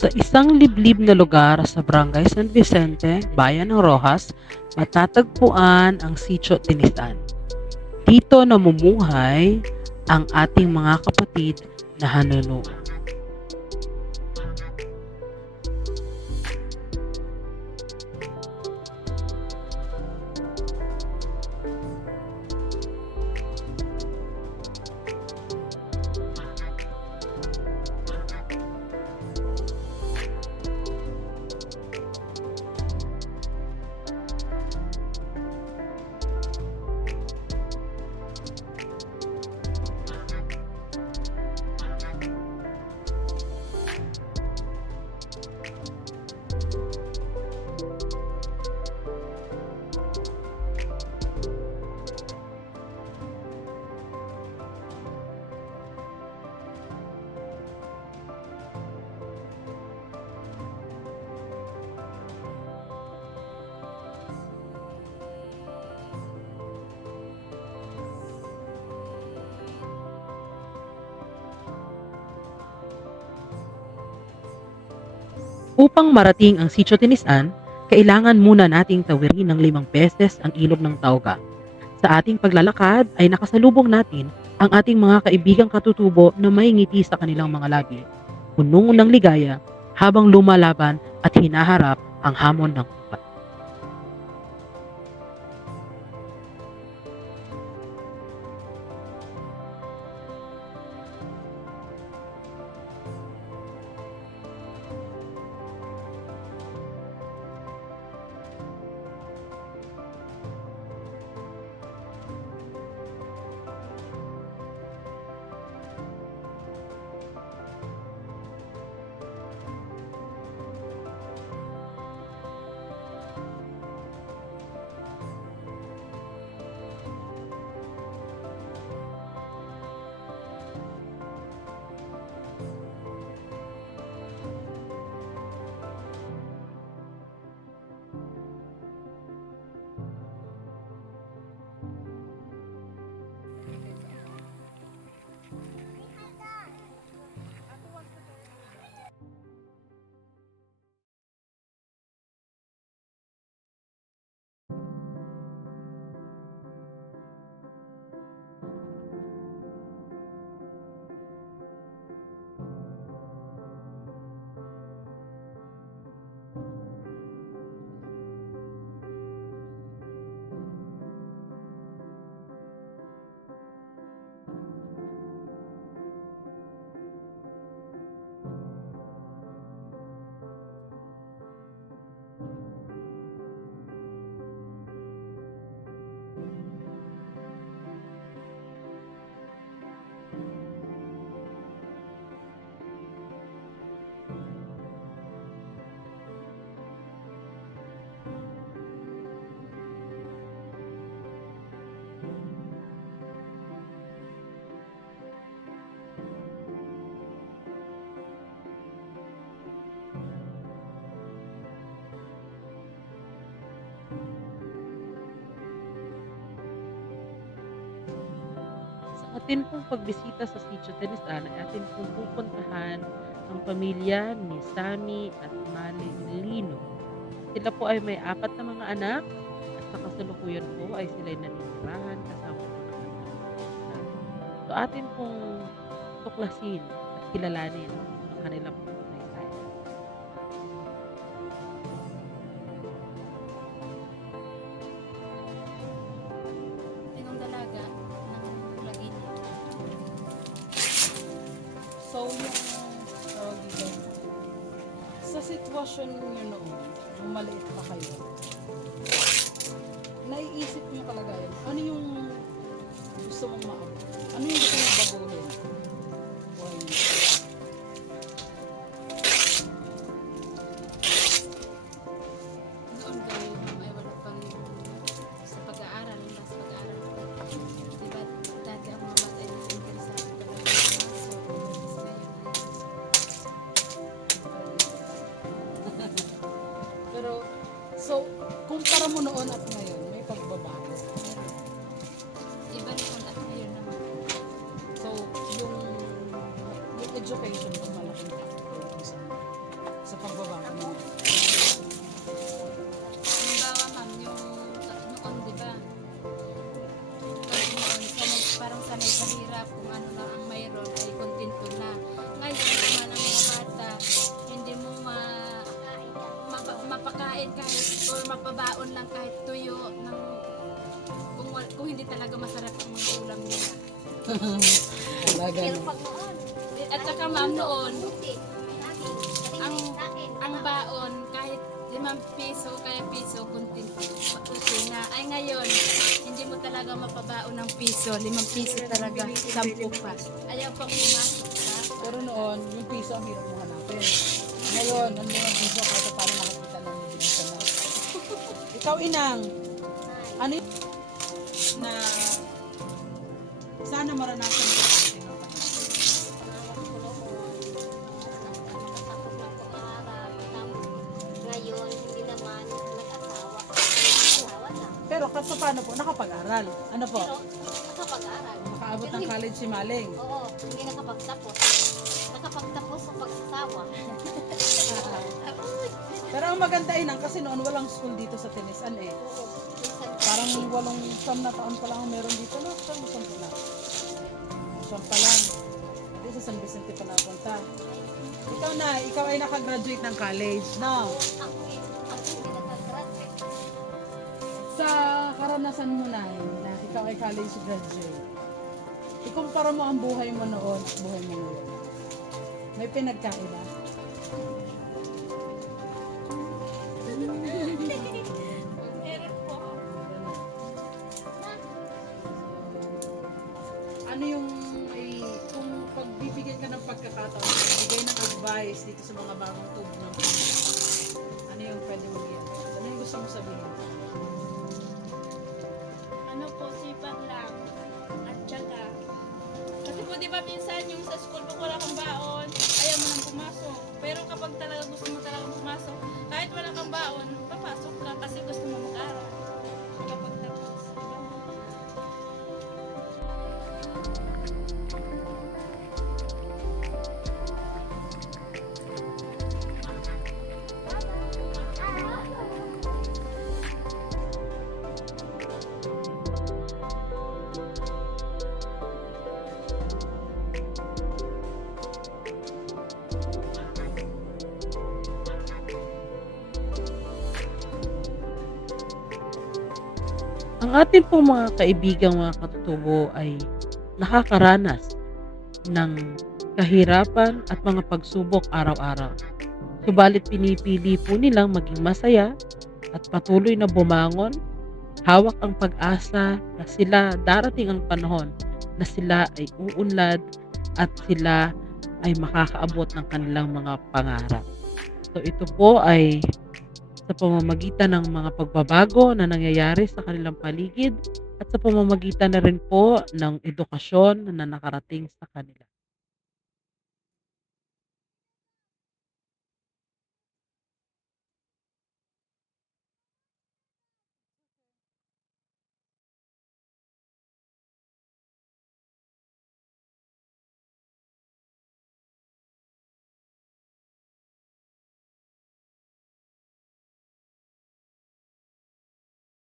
Sa isang liblib na lugar sa Barangay San Vicente, Bayan ng Roxas, matatagpuan ang Sitio Tinisan. Dito namumuhay ang ating mga kapatid na hanunuo. Upang marating ang Sitio Tinisan, kailangan muna nating tawirin ng 5 beses ang ilog ng Tauga. Sa ating paglalakad ay nakasalubong natin ang ating mga kaibigang katutubo na may ngiti sa kanilang mga labi, punong ng ligaya habang lumalaban at hinaharap ang hamon ng buhay. Sa atin pong pagbisita sa Sitio Tinisan ay atin pong pupuntahan ang pamilya ni Sammy at Mali Lino. Sila po ay may 4 na mga anak at sa kasalukuyan po ay sila'y naninirahan kasama po ng kanilang mga anak. So atin pong tuklasin at kilalanin ang kanilang kasaysayan. Tinong dalaga ng Lagini. So, yung tawag dito, sa sitwasyon nyo noon, nung maliit pa kayo, naiisip nyo kalagayan, ano yung gusto mong maabot? Ano yung gusto mong baguhin? Buhay nyo. Noon kayo, may wala pang sa pag-aaral, hindi sa pag-aaral. Diba, dati ang mga bata ay nag-interesado talaga sa maso. Pero, so, kumpara mo noon at ngayon, may pagbabago. Iba noon at ngayon naman. So, yung education ko malaking factor kung saan. mapabaon lang kahit tuyo ng kung hindi talaga masarap ang mga ulam nila. Talaga. Pero no? pag noon, At saka ma'am noon, buti. ang ang baon kahit 5 piso kaya piso kunti na. Ay ngayon, hindi mo talaga mapabaon ng piso, 5 piso talaga, 10 pa. Ayaw pang pumasok ka. Pero noon, yung piso ang hirap mo hanapin. Ngayon, ang mga piso kahit paano makakita ng bilisan na. Ikaw, Inang, ano yung na sana maranasan mo yung tinatawag? Ngayon, hindi naman nag-asawa. Nag-asawa na. Pero kasi paano po, nakapag-aral. Ano po? Pero nakapag-aral. Nakaabot Pero ng college si Maling. Oo, hindi nakapagtapos. Nakapagtapos sa pag-asawa. Pero ang maganda, Inang, kasi noon walang school dito sa Tinisan eh. Oo, minsan Parang 8 na taon pa lang ang meron dito, no? Saan pa lang? Saan pa lang? Hindi sa San Vicente pa napunta. Ikaw ay nakagraduate ng college, no? ako hindi nakagraduate. Sa karanasan mo na ikaw ay college graduate, ikumpara mo ang buhay mo noon at buhay mo ngayon. May pinagkaiba? Meron po. Ano yung kung pagbibigyan ka ng pagkakataon, pagbibigay ng advice dito sa mga bagong tubo ng Pilipinas, ano yung pwede mo yan? Ano yung gusto mo sabihin? Ano po, sipag lang. At syaga. Kasi po, di ba minsan yung sa school, pag wala kang baon, ayaw mo nang pumasok. Pero kapag talaga gusto mo talaga pumasok, kahit wala kang baon, papasok ka kasi gusto mo mag-aral. Kapag tapos. Ang ating pong mga kaibigang mga katutubo ay nakakaranas ng kahirapan at mga pagsubok araw-araw. Subalit pinipili po nilang maging masaya at patuloy na bumangon, hawak ang pag-asa na sila darating ang panahon na sila ay uunlad at sila ay makakaabot ng kanilang mga pangarap. So ito po ay sa pamamagitan ng mga pagbabago na nangyayari sa kanilang paligid at sa pamamagitan na rin po ng edukasyon na nakarating sa kanila.